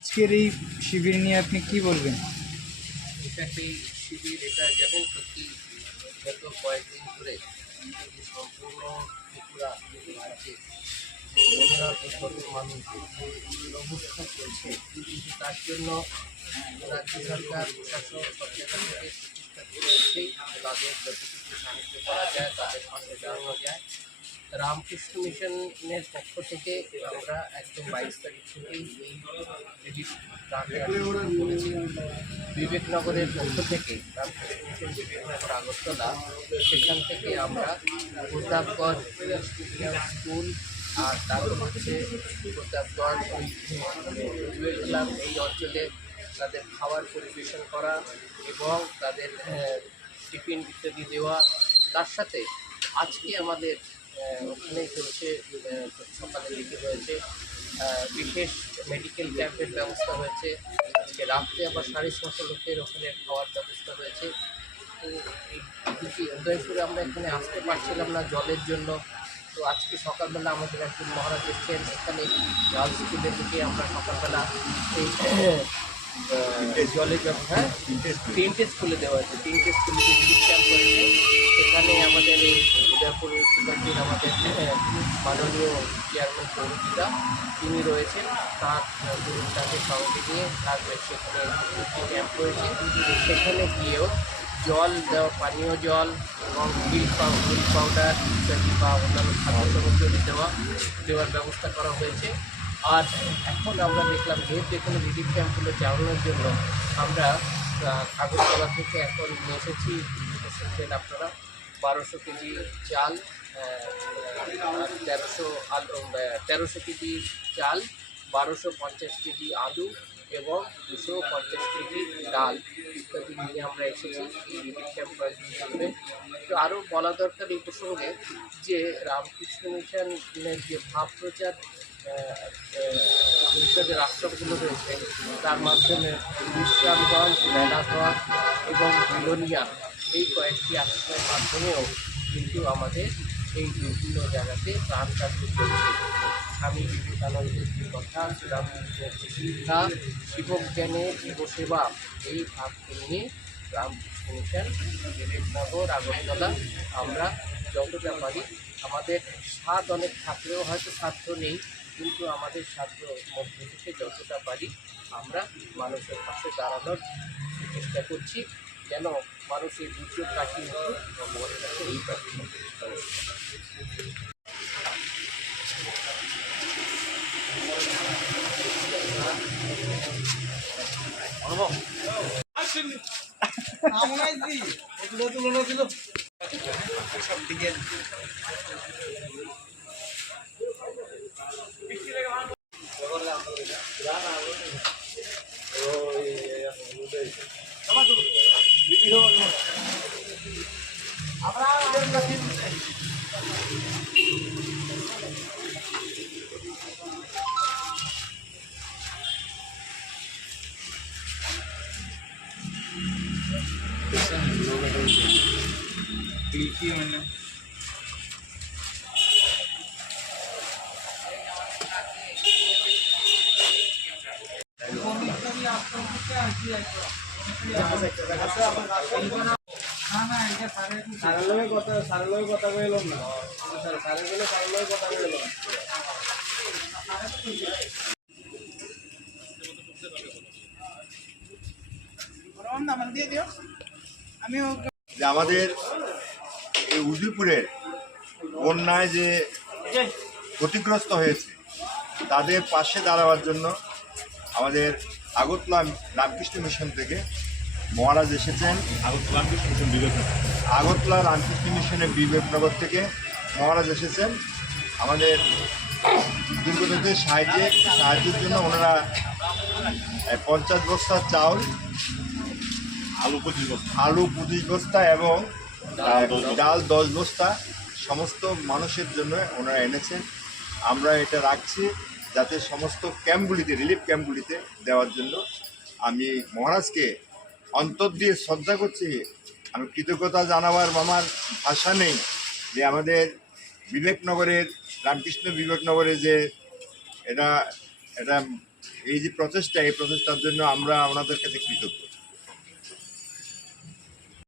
আজকের এই শিবির নিয়ে আপনি কি বলবেন? এটা একটি শিবির, এটা যেমন সত্যি গত কয়েকদিন ধরে সম্পূর্ণ ত্রিপুরা রাজ্যে বন্যা দুর্গত মানুষদের যে অবস্থা চলছে, কিন্তু তার জন্য রাজ্য সরকার প্রশাসন সব জায়গা থেকে চেষ্টা করেছেই তাদের যতটুকু সাহায্য করা যায় তাদের পাশে দাঁড়ানো যায়। রামকৃষ্ণ মিশনের পক্ষ থেকে আমরা একদম 22 তারিখ থেকেই এই রিলিফ করেছি। বিবেকনগরের পক্ষ থেকে রামকৃষ্ণ মিশন বিবেকনগর আগরতলা, সেখান থেকে আমরা প্রতাপগড় স্কুল আর তারপর হচ্ছে প্রতাপগড় জুয়েল ক্লাব এই অঞ্চলে তাদের খাবার পরিবেশন করা এবং তাদের টিফিন ইত্যাদি দেওয়া। তার সাথে আজকে আমাদের ওখানেই চলছে, সকালে দিকে হয়েছে বিশেষ মেডিকেল ক্যাম্পের ব্যবস্থা হয়েছে। আজকে রাত্রে আবার 650 লোকের ওখানে খাওয়ার ব্যবস্থা হয়েছে। তো এই উদয়পুরে আমরা এখানে আসতে পারছিলাম না জলের জন্য, তো আজকে সকালবেলা আমাদের একজন মহারাজ এসছেন এখানে গার্লস স্কুলের দিকে। আমরা সকালবেলা এই জলের হ্যাঁ 3টে স্কুলে দেওয়া হয়েছে, 3টে স্কুলে রিলিফ ক্যাম্প করেছে। সেখানে আমাদের এই উদয়পুর মিউনিসিপ্যালিটির আমাদের মাননীয় চেয়ারম্যান সৌরজিতা তিনি রয়েছেন, তার তাকে সঙ্গে নিয়ে তারপরে সেখানে একটি ক্যাম্প রয়েছে। সেখানে গিয়েও জল দেওয়া, পানীয় জল এবং মিল্ক পাউডার ইত্যাদি বা অন্যান্য খাদ্য সামগ্রী দেওয়ার ব্যবস্থা করা হয়েছে। আর এখন আমরা দেখলাম যেহেতু এখানে রিলিফ ক্যাম্পগুলো চালানোর জন্য আমরা আগরতলা থেকে এখন নিয়ে এসেছি, আপনারা 1200 কেজি চাল, 1300 কেজি চাল, 1250 কেজি আলু এবং 250 কেজি ডাল ইত্যাদি নিয়ে আমরা এসেছি এই রিলিফ ক্যাম্প কয়েকদিন চলবে। তো আরও বলা দরকার এই প্রসঙ্গে যে রামকৃষ্ণ মিশনের যে ভাব প্রচার হিসাবে রাষ্ট্রগুলো রয়েছে, তার মাধ্যমে বিশ্রামগঞ্জ, মেলাঘর এবং বিলোনিয়া এই কয়েকটি আশ্রয়ের মাধ্যমেও কিন্তু আমাদের এই বিভিন্ন জায়গাতে প্রাণ কার্য চলছে। স্বামী বিবেকানন্দের যে কথা, শ্রীরামকৃষ্ণের যে শিক্ষা, শিবজ্ঞানে জীবসেবা, এই ভাবকে নিয়ে রামকৃষ্ণ মিশন বিবেকনগর আগরতলা আমরা যতটা পারি, আমাদের স্বাদ অনেক থাকলেও হয়তো সাধ্য নেই, কিন্তু আমাদের সাধ্য মধ্যে থেকে যতটা পারি আমরা মানুষের পাশে দাঁড়ানোর চেষ্টা করছি, যেন মানুষ এই দুর্যোগ কাটিয়ে উঠুক ভগবানের কাছে এই প্রার্থনা কথা বললাম না সারের গেলে কথা বললাম। যে আমাদের এই উদয়পুরের বন্যায় যে ক্ষতিগ্রস্ত হয়েছে তাদের পাশে দাঁড়াবার জন্য আমাদের আগরতলা রামকৃষ্ণ মিশন থেকে মহারাজ এসেছেন। আগরতলা রামকৃষ্ণ মিশনের বিবেকনগর থেকে মহারাজ এসেছেন আমাদের দুর্গতদের সাহায্যের জন্য। ওনারা 50 বস্তা চাউল, আলু 25 বস্তা এবং ডাল 10 বস্তা সমস্ত মানুষের জন্য ওনারা এনেছেন। আমরা এটা রাখছি যাতে সমস্ত ক্যাম্পগুলিতে, রিলিফ ক্যাম্পগুলিতে দেওয়ার জন্য। আমি মহারাজকে অন্তর দিয়ে শ্রদ্ধা করছি। আমি কৃতজ্ঞতা জানাবার আমার ভাষা নেই যে আমাদের বিবেকনগরের রামকৃষ্ণ বিবেকনগরে যে এটা এটা এই যে প্রচেষ্টা, এই প্রচেষ্টার জন্য আমরা ওনাদের কাছে কৃতজ্ঞ।